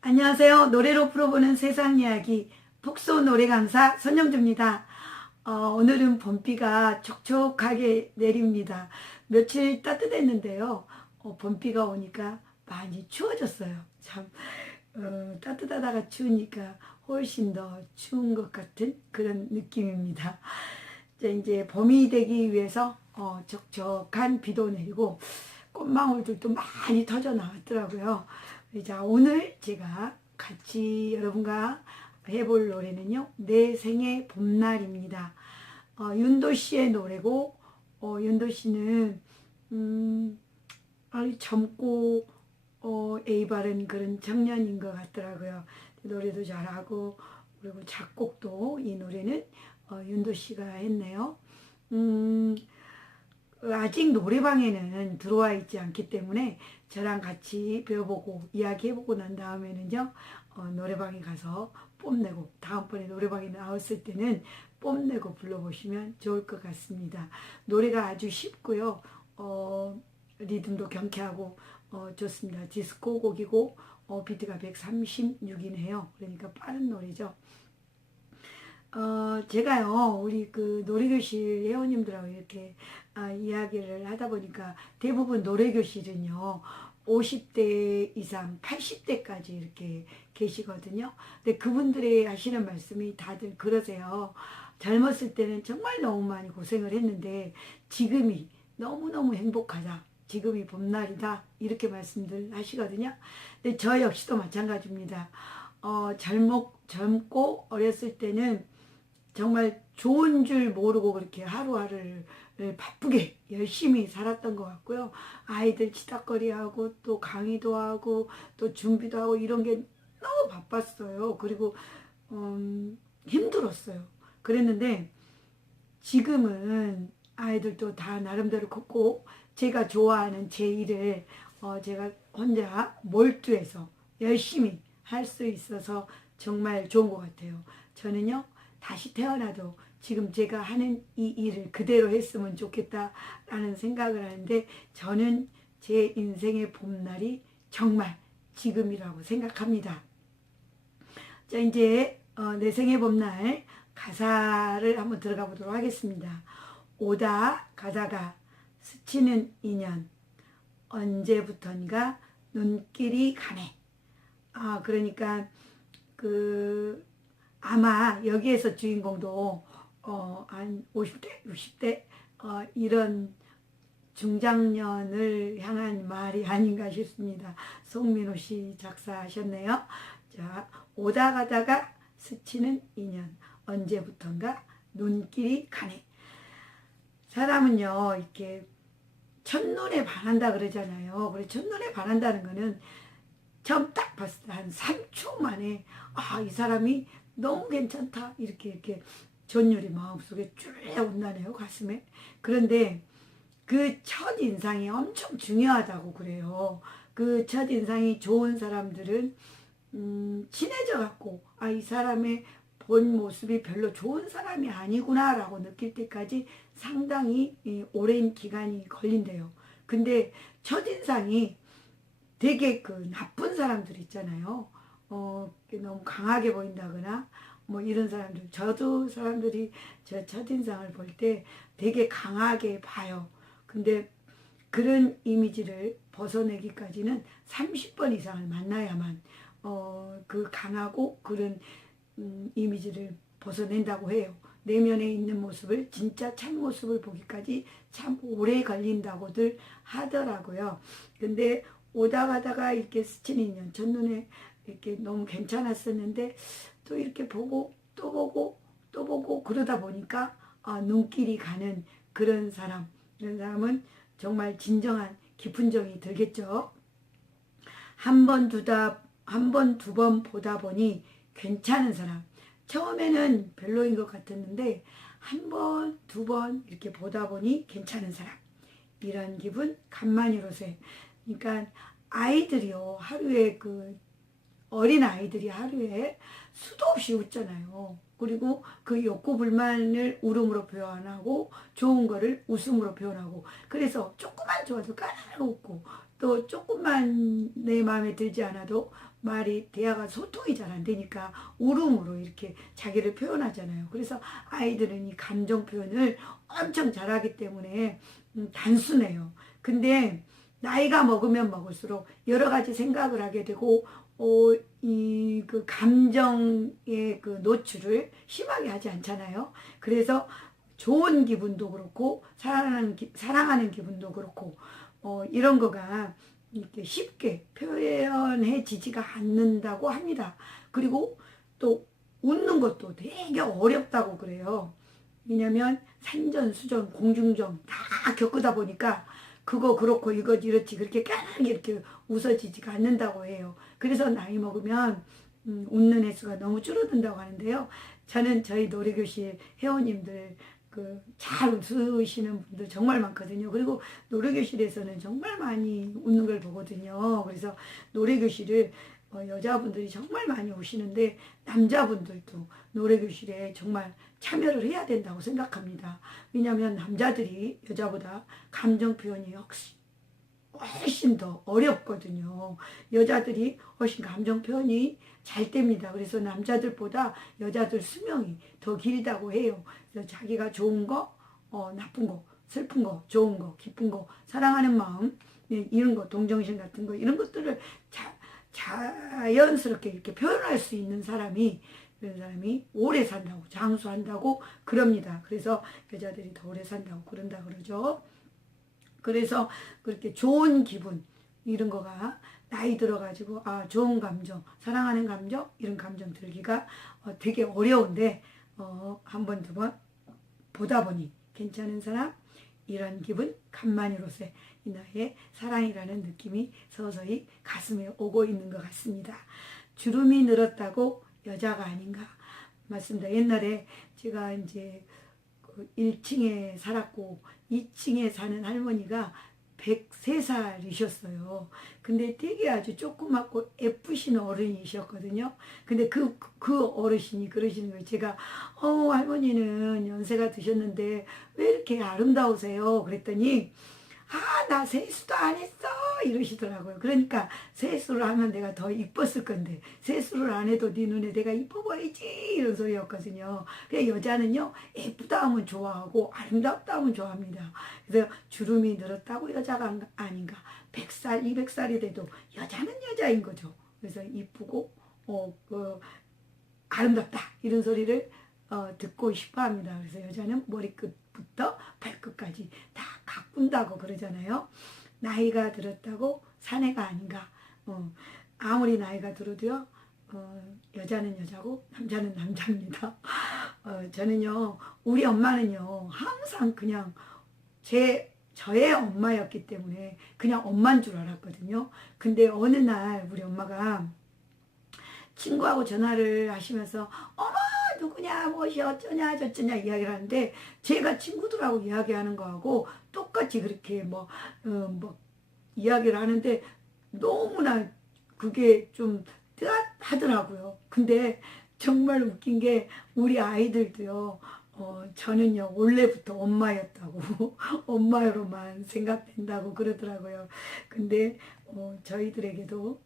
안녕하세요. 노래로 풀어보는 세상 이야기 폭소 노래 강사 선영주입니다. 오늘은 봄비가 촉촉하게 내립니다. 며칠 따뜻했는데요. 봄비가 오니까 많이 추워졌어요. 참 따뜻하다가 추우니까 훨씬 더 추운 것 같은 그런 느낌입니다. 자, 이제 봄이 되기 위해서 촉촉한 비도 내리고 꽃망울들도 많이 터져 나왔더라고요. 자, 오늘 제가 같이 여러분과 해볼 노래는요, 내 생의 봄날입니다. 윤도 씨의 노래고, 윤도 씨는 아주 젊고 예의 바른 그런 청년인 것 같더라고요. 노래도 잘하고 그리고 작곡도 이 노래는 윤도 씨가 했네요. 음, 아직 노래방에는 들어와 있지 않기 때문에 저랑 같이 배워보고 이야기해보고 난 다음에는요, 노래방에 가서 뽐내고 다음번에 노래방에 나왔을 때는 뽐내고 불러보시면 좋을 것 같습니다. 노래가 아주 쉽고요. 리듬도 경쾌하고 좋습니다. 디스코 곡이고 비트가 136이네요. 그러니까 빠른 노래죠. 제가요, 우리 그 노래교실 회원님들하고 이렇게 이야기를 하다 보니까 대부분 노래교실은요, 50대 이상, 80대까지 이렇게 계시거든요. 근데 그분들이 하시는 말씀이 다들 그러세요. 젊었을 때는 정말 너무 많이 고생을 했는데 지금이 너무너무 행복하다. 지금이 봄날이다. 이렇게 말씀들 하시거든요. 근데 저 역시도 마찬가지입니다. 젊고 어렸을 때는 정말 좋은 줄 모르고 그렇게 하루하루를 바쁘게 열심히 살았던 것 같고요. 아이들 치닥거리하고 또 강의도 하고 또 준비도 하고 이런 게 너무 바빴어요. 그리고 힘들었어요. 그랬는데 지금은 아이들도 다 나름대로 컸고 제가 좋아하는 제 일을 제가 혼자 몰두해서 열심히 할 수 있어서 정말 좋은 것 같아요. 저는요, 다시 태어나도 지금 제가 하는 이 일을 그대로 했으면 좋겠다라는 생각을 하는데 저는 제 인생의 봄날이 정말 지금이라고 생각합니다. 자, 이제 내 생의 봄날 가사를 한번 들어가 보도록 하겠습니다. 오다 가다가 스치는 인연 언제부턴가 눈길이 가네. 그러니까 그 아마 여기에서 주인공도 한 50대, 60대 이런 중장년을 향한 말이 아닌가 싶습니다. 송민호 씨 작사하셨네요. 자, 오다 가다가 스치는 인연 언제부턴가 눈길이 가네. 사람은요, 이렇게 첫눈에 반한다 그러잖아요. 그래, 첫눈에 반한다는 거는 처음 딱 봤을 때 한 3초 만에 이 사람이 너무 괜찮다 이렇게 전율이 마음속에 쭉 온다네요, 가슴에. 그런데 그 첫인상이 엄청 중요하다고 그래요. 그 첫인상이 좋은 사람들은 친해져 갖고 이 사람의 본 모습이 별로 좋은 사람이 아니구나 라고 느낄 때까지 상당히 오랜 기간이 걸린대요. 근데 첫인상이 되게 그 나쁜 사람들 있잖아요. 너무 강하게 보인다거나 뭐 이런 사람들. 저도 사람들이 제 첫인상을 볼 때 되게 강하게 봐요. 근데 그런 이미지를 벗어내기까지는 30번 이상을 만나야만 그 강하고 그런 이미지를 벗어낸다고 해요. 내면에 있는 모습을 진짜 참모습을 보기까지 참 오래 걸린다고들 하더라고요. 근데 오다 가다가 이렇게 스친 인연 첫눈에 이렇게 너무 괜찮았었는데 또 이렇게 보고 또 보고 또 보고 그러다 보니까 눈길이 가는 그런 사람은 정말 진정한 깊은 정이 들겠죠. 한 번, 두 번 보다 보니 괜찮은 사람. 처음에는 별로인 것 같았는데 한 번, 두 번 이렇게 보다 보니 괜찮은 사람. 이런 기분 간만이로세. 그러니까 아이들이요, 하루에 어린 아이들이 하루에 수도 없이 웃잖아요. 그리고 그 욕구 불만을 울음으로 표현하고 좋은 거를 웃음으로 표현하고 그래서 조금만 좋아도 까르르 웃고 또 조금만 내 마음에 들지 않아도 말이 대화가 소통이 잘 안 되니까 울음으로 이렇게 자기를 표현하잖아요. 그래서 아이들은 이 감정 표현을 엄청 잘하기 때문에 단순해요. 근데 나이가 먹으면 먹을수록 여러 가지 생각을 하게 되고 이 그 감정의 그 노출을 심하게 하지 않잖아요. 그래서 좋은 기분도 그렇고 사랑하는 기분도 그렇고 이런 거가 이렇게 쉽게 표현해지지가 않는다고 합니다. 그리고 또 웃는 것도 되게 어렵다고 그래요. 왜냐면 산전수전 공중전 다 겪다 보니까 그거 그렇고 이거 이렇지 그렇게 까르게 이렇게 웃어지지가 않는다고 해요. 그래서 나이 먹으면 웃는 횟수가 너무 줄어든다고 하는데요. 저는 저희 노래교실 회원님들 그 잘 웃으시는 분들 정말 많거든요. 그리고 노래교실에서는 정말 많이 웃는 걸 보거든요. 그래서 노래교실을 여자분들이 정말 많이 오시는데 남자분들도 노래교실에 정말 참여를 해야 된다고 생각합니다. 왜냐하면 남자들이 여자보다 감정 표현이 훨씬 더 어렵거든요. 여자들이 훨씬 감정 표현이 잘 됩니다. 그래서 남자들보다 여자들 수명이 더 길다고 해요. 그래서 자기가 좋은 거, 나쁜 거, 슬픈 거, 좋은 거, 기쁜 거, 사랑하는 마음, 네, 이런 거, 동정심 같은 거, 이런 것들을 자연스럽게 이렇게 표현할 수 있는 사람이, 그런 사람이 오래 산다고, 장수한다고 그럽니다. 그래서 여자들이 더 오래 산다고 그런다 그러죠. 그래서 그렇게 좋은 기분 이런 거가 나이 들어가지고 좋은 감정, 사랑하는 감정 이런 감정 들기가 되게 어려운데 한 번 두 번 보다 보니 괜찮은 사람 이런 기분 간만이로서 이 나이에 사랑이라는 느낌이 서서히 가슴에 오고 있는 것 같습니다. 주름이 늘었다고 여자가 아닌가 맞습니다. 옛날에 제가 이제 1층에 살았고 2층에 사는 할머니가 103살이셨어요. 근데 되게 아주 조그맣고 예쁘신 어른이셨거든요. 근데 그 어르신이 그러시는 거예요. 제가, 할머니는 연세가 드셨는데 왜 이렇게 아름다우세요? 그랬더니, 나 세수도 안 했어. 이러시더라고요. 그러니까 세수를 하면 내가 더 이뻤을 건데 세수를 안 해도 네 눈에 내가 이뻐 보이지 이런 소리였거든요. 그래서 여자는요 예쁘다 하면 좋아하고 아름답다 하면 좋아합니다. 그래서 주름이 늘었다고 여자가 아닌가. 100살 200살이 돼도 여자는 여자인 거죠. 그래서 이쁘고 아름답다 이런 소리를 듣고 싶어 합니다. 그래서 여자는 머리끝부터 발끝까지 다 가꾼다고 그러잖아요. 나이가 들었다고 사내가 아닌가. 아무리 나이가 들어도요. 여자는 여자고 남자는 남자입니다. 저는요. 우리 엄마는요. 항상 그냥 저의 엄마였기 때문에 그냥 엄마인 줄 알았거든요. 근데 어느 날 우리 엄마가 친구하고 전화를 하시면서 어머 누구냐 뭐시 어쩌냐 저쩌냐 이야기를 하는데 제가 친구들하고 이야기하는 거하고 똑같이 그렇게 뭐 이야기를 하는데 너무나 그게 좀 뜨뜻하더라고요. 근데 정말 웃긴 게 우리 아이들도요. 저는요 원래부터 엄마였다고 엄마로만 생각된다고 그러더라고요. 근데 저희들에게도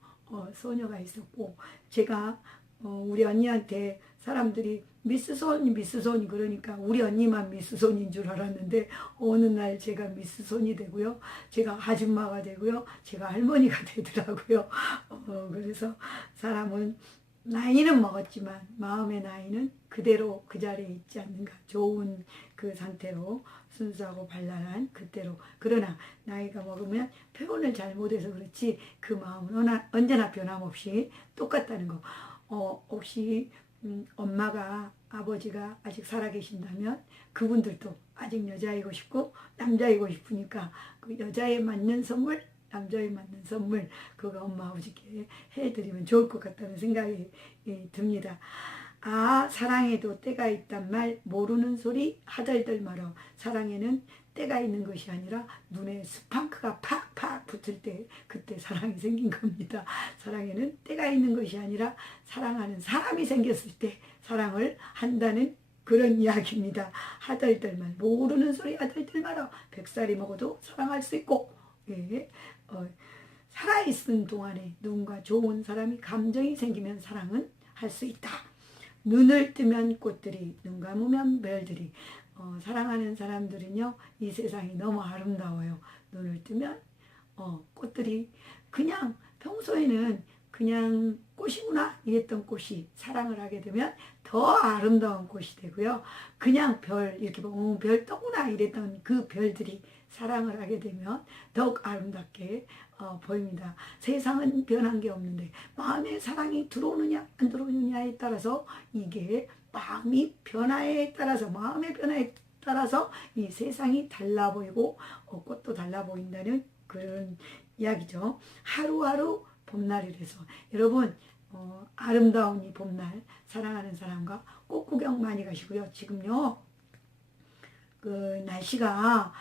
소녀가 있었고 제가 우리 언니한테 사람들이 미스 손이 그러니까 우리 언니만 미스 손인 줄 알았는데 어느 날 제가 미스 손이 되고요. 제가 아줌마가 되고요. 제가 할머니가 되더라고요. 그래서 사람은 나이는 먹었지만 마음의 나이는 그대로 그 자리에 있지 않는가. 좋은 그 상태로 순수하고 발랄한 그대로. 그러나 나이가 먹으면 표현을 잘못해서 그렇지 그 마음은 언제나 변함없이 똑같다는 거. 혹시 엄마가 아버지가 아직 살아계신다면 그분들도 아직 여자이고 싶고 남자이고 싶으니까 그 여자에 맞는 선물 남자에 맞는 선물 그거 엄마 아버지께 해드리면 좋을 것 같다는 생각이 듭니다. 사랑에도 때가 있단 말 모르는 소리 하덜덜 말어. 사랑에는 때가 있는 것이 아니라 눈에 스판크가 팍팍 붙을 때 그때 사랑이 생긴 겁니다. 사랑에는 때가 있는 것이 아니라 사랑하는 사람이 생겼을 때 사랑을 한다는 그런 이야기입니다. 하덜덜 말 모르는 소리 하덜덜 말어. 100살이 먹어도 사랑할 수 있고 예. 살아있는 동안에 누군가 좋은 사람이 감정이 생기면 사랑은 할 수 있다. 눈을 뜨면 꽃들이, 눈 감으면 별들이. 사랑하는 사람들은요, 이 세상이 너무 아름다워요. 눈을 뜨면 꽃들이, 그냥 평소에는 그냥 꽃이구나 이랬던 꽃이 사랑을 하게 되면 더 아름다운 꽃이 되고요. 그냥 별, 이렇게 보면 별 떠구나 이랬던 그 별들이 사랑을 하게 되면 더욱 아름답게 보입니다. 세상은 변한 게 없는데 마음에 사랑이 들어오느냐 안 들어오느냐에 따라서, 이게 마음의 변화에 따라서, 마음의 변화에 따라서 이 세상이 달라 보이고 꽃도 달라 보인다는 그런 이야기죠. 하루하루 봄날이라서 여러분, 아름다운 이 봄날 사랑하는 사람과 꽃 구경 많이 가시고요. 지금요, 그 날씨가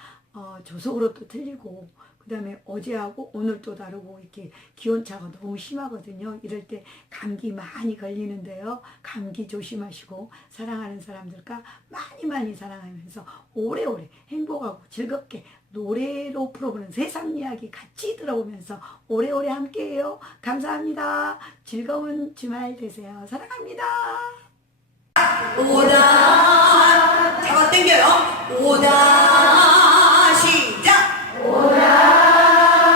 조석으로 또 틀리고, 그 다음에 어제하고 오늘 또 다르고, 이렇게 기온차가 너무 심하거든요. 이럴 때 감기 많이 걸리는데요. 감기 조심하시고 사랑하는 사람들과 많이 사랑하면서 오래오래 행복하고 즐겁게 노래로 풀어보는 세상 이야기 같이 들어보면서 오래오래 함께해요. 감사합니다. 즐거운 주말 되세요. 사랑합니다. 오다, 잡아 당겨요. 오다, 시작. 오다,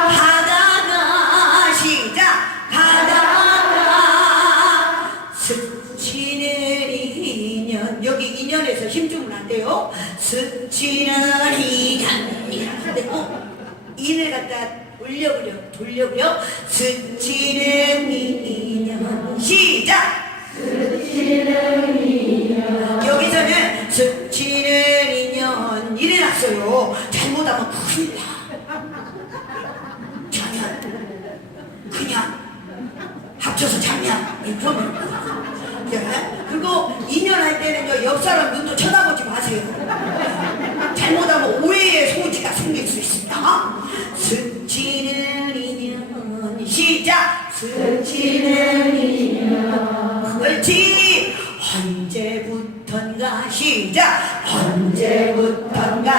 가다가, 시작. 가다가 스치는 인연, 여기 인연에서 힘주면 안 돼요. 스치는 인연, 근데 꼭 인을 갖다 돌려버려. 스치는 인연, 시작. 스치는 인연, 여기서는 스치는 인연 이래놨어요. 잘못하면 큰일 나. 그냥 합쳐서 장냥, 그러면. 네. 그리고 인연할 때는요, 옆 사람 눈도 쳐다보지 마세요. 잘못하면 오해의 소지가 생길 수 있습니다. 스치는 인연, 시작. 스치는 인연, 그렇지. 언제부턴가, 시작. 언제부턴가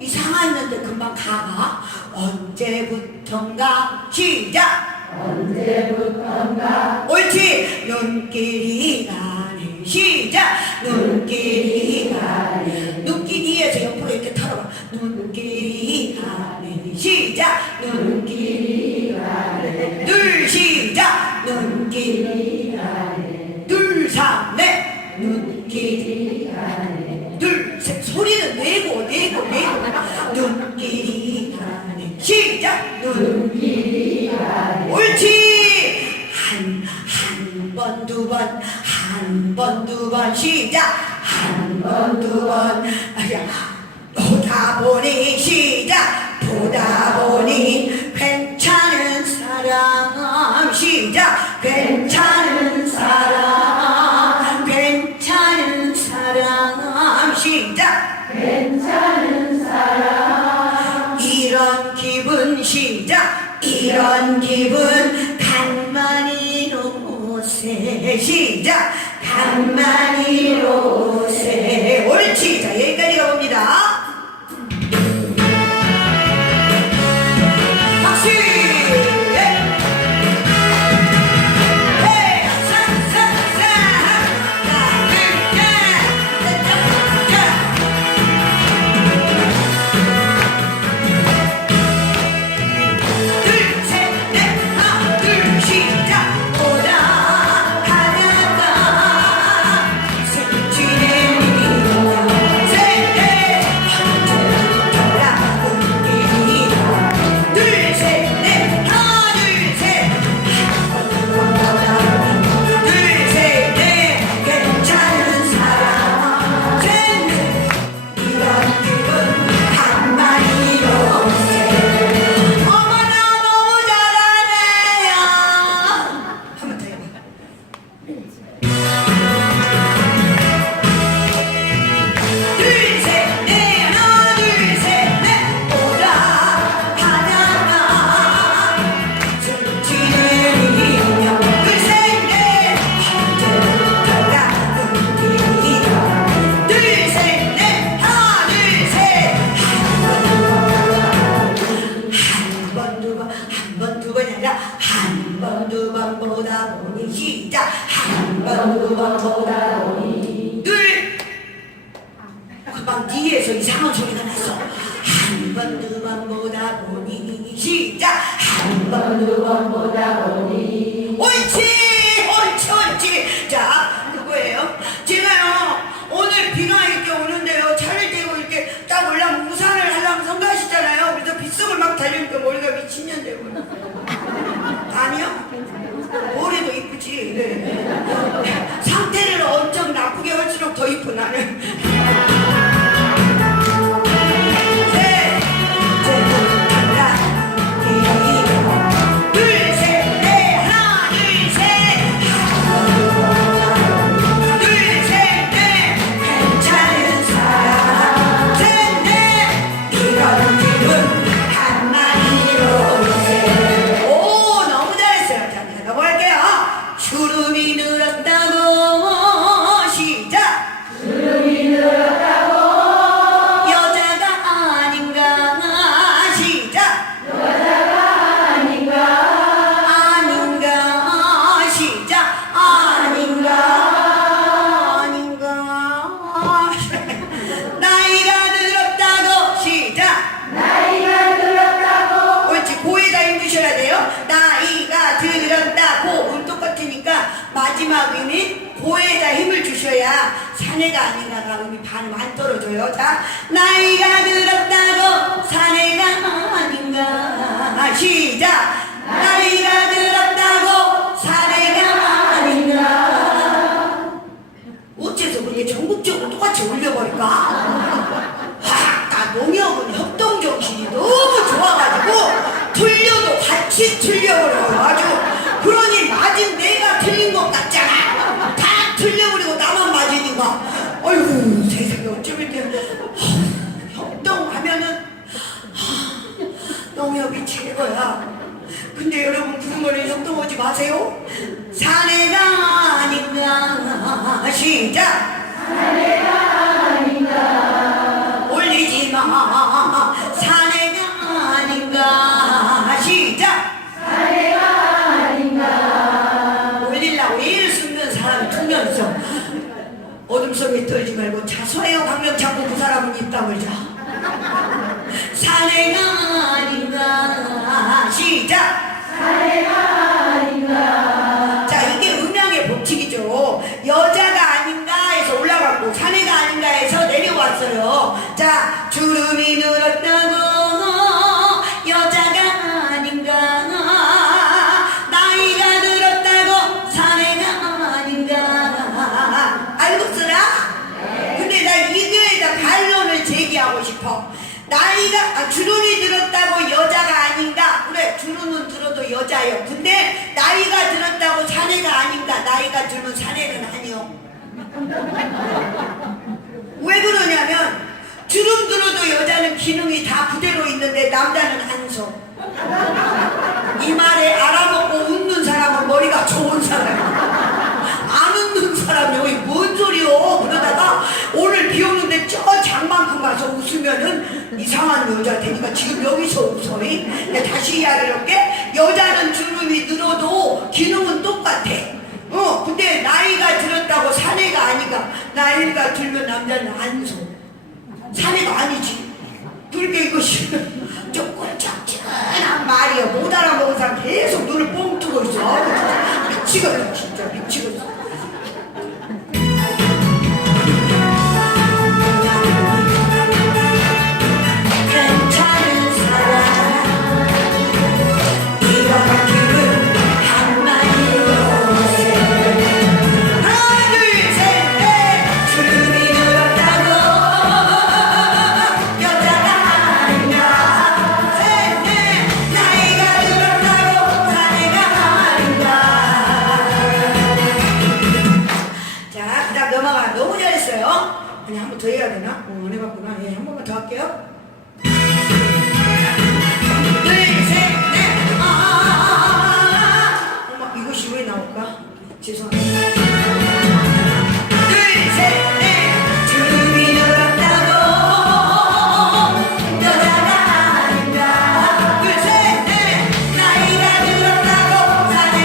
이상했는데 금방 가가. 언제부턴가, 시작. 언제부턴가, 옳지. 눈길이 가네, 시작. 눈길이 가네, 눈길 위에서 옆으로 이렇게 털어봐. 눈길이 가네, 시작. 눈길이 가네, 둘, 시작. 눈길이 가네, 둘, 삼, 넷. 눈길이 가네, 둘, 셋. 소리는 내고 눈길이 가네, 시작. 눈길이 가네, 옳지. 한 번, 두 번, 한 번, 두 번, 시작. 한 번, 두 번, 보다 보니, 시작. 보다 보니 괜찮은 사람, 시작. 괜찮은 사람, 괜찮은 사람, 시작. 괜찮은 사람, 이런 기분, 시작. 이런 기분 간만이로세, 시작. 간만이로세, 옳지. 자, 여기까지 가봅니다. 박수. 셋, 한 번 두 번 보다 보니 시작 한 번 두 번 보다 보니 둘 금방 뒤에서 이상한 소리가 났어 한 번 두 번 보다 보니 시작 한 번 두 번 보다 보니 옳지 옳지 옳지 자 그거예요 제가요 오늘 비가 이렇게 오는데요 차를 대고 이렇게 딱 올라면 우산을 하려면 성가하시잖아요 그래서 빗속을 막 달리니까 머리가 미친년 되고 아니요? 올해도 이쁘지 네. 상태를 엄청 나쁘게 할수록 더 이쁘 나는 주름이 늘었다고 시작 주름이 늘었다고 여자가 아닌가 시작 여자가 아닌가 아닌가 시작 아닌가 아닌가 나이가 들었다고 시작 나이가 들었다고 옳지 고에다 힘주셔야 돼요 나이가 들었다고 운 똑같으니까 마지막 음인 고에다 힘을 주셔야 사내가 아닌가가 음이 반음 안 떨어져요. 자, 나이가 들었다고 사내가 아닌가 시작 나이가 들었다고 사내가 아닌가 어째서 그렇게 전국적으로 똑같이 올려버릴까? 나 농협은 협동정신이 너무 좋아가지고 틀려도 같이 틀려버려요 아주 그러니 맞은 내가 틀린 것 같잖아 다 틀려버리고 나만 맞으니까 어이구 세상에 어쩜 이렇게 협동하면은 농협이 최고야 근데 여러분 그런 거는 협동하지 마세요 사내가 아닌가 시작 사내가 아닌가 올리지 마 사내가 아닌가 시작 사내가 아닌가 올리려고 일을 숨는 사람이 투면서 어둠 속에 떨지 말고 자수하여 강명 잡고 그 사람은 있다 그러자 사내가 아닌가 시작 사내가 아닌가 자 이게 음양의 법칙이죠 여자가 아닌가 해서 올라갔고 사내가 아닌가 해서 내려왔어요 자 주름이 늘었다고 여자가 아닌가 나이가 들었다고 사내가 아닌가 알고 쓰라? 근데 나 이거에다 반론을 제기하고 싶어 나이가 주름이 들었다고 여자가 아닌가 그래 주름은 들어도 여자예요 근데 나이가 들었다고 사내가 아닌가 나이가 들면 사내는 아니요 왜 그러냐면 주름 들어도 여자는 기능이 다 그대로 있는데 남자는 안 서. 이 말에 알아먹고 웃는 사람은 머리가 좋은 사람이야. 안 웃는 사람이 여기 뭔 소리요? 그러다가 오늘 비 오는데 저 장만큼 가서 웃으면은 이상한 여자 되니까 지금 여기서 웃어. 내가 다시 이야기를 할게. 여자는 주름이 늘어도 기능은 똑같아. 근데 나이가 들었다고 사내가 아니가. 나이가 들면 남자는 안 서. 사내가 아니지. 그러니까 이것이 좀 꼴짝지근한 말이야. 못 알아먹은 사람 계속 눈을 뻥 뜨고 있어. 미치겠어. 진짜 미치겠어. 괜찮은 사람 이런 기분 한마디로 하나 둘 셋 넷 주름이 늘었다고 여자가 아닌가 셋 넷 나이가 들었다고 사내가 아닌가 자 그다음 넘어가 너무 잘했어요 아니 한 번 더 해야 되나? 안 해봤구나 예, 한 번만 더 할게요 둘, 셋, 넷, 엄마, 이것이 왜 나올까? 죄송합니다. 둘, 셋, 넷, 주름이 늘었다고 여자가 아닌가. 둘, 셋, 넷, 나이가 들었다고 사내가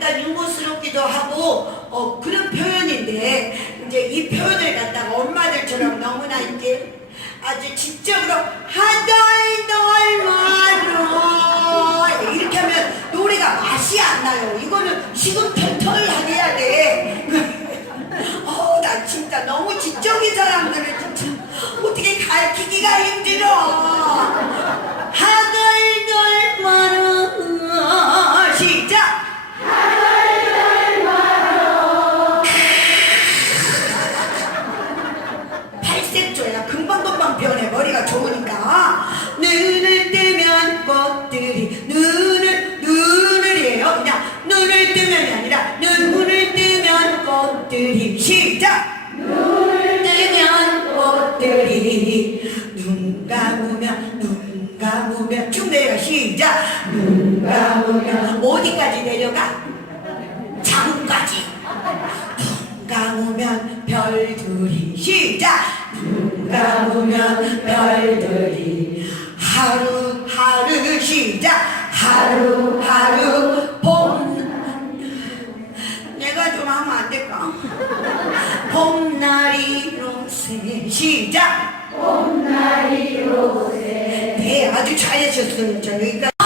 약간 유머스럽기도 하고 그런 표현인데 이제 이 표현을 갖다가 엄마들처럼 너무나 이제 아주 지적으로 하덜덜 이렇게 하면 노래가 맛이 안 나요. 이거는 시금털털하게 해야 돼. 나 진짜 너무 지적인 사람들을 진짜 어떻게 가르치기가 힘들어. 하덜덜 말아. 시작. 팔색조야. 금방금방 변해. 머리가 좋으니까. 눈을 뜨면 꽃들이 눈을이에요. 그냥 눈을 뜨면이 아니라 눈을 뜨면 꽃들이. 시작. 눈을 뜨면 꽃들이 눈 감으면 쭉 내려가. 시작. 눈 감으면 어디까지 내려가? 장까지. 눈 감으면 별들이. 시작. 눈 감으면 별들이 하루하루. 시작. 하루하루 내가 좀 하면 안 될까? 봄날이 로새. 시작. 봄날이 로새. 네, 아주 잘하셨어요. 자, 여기까지.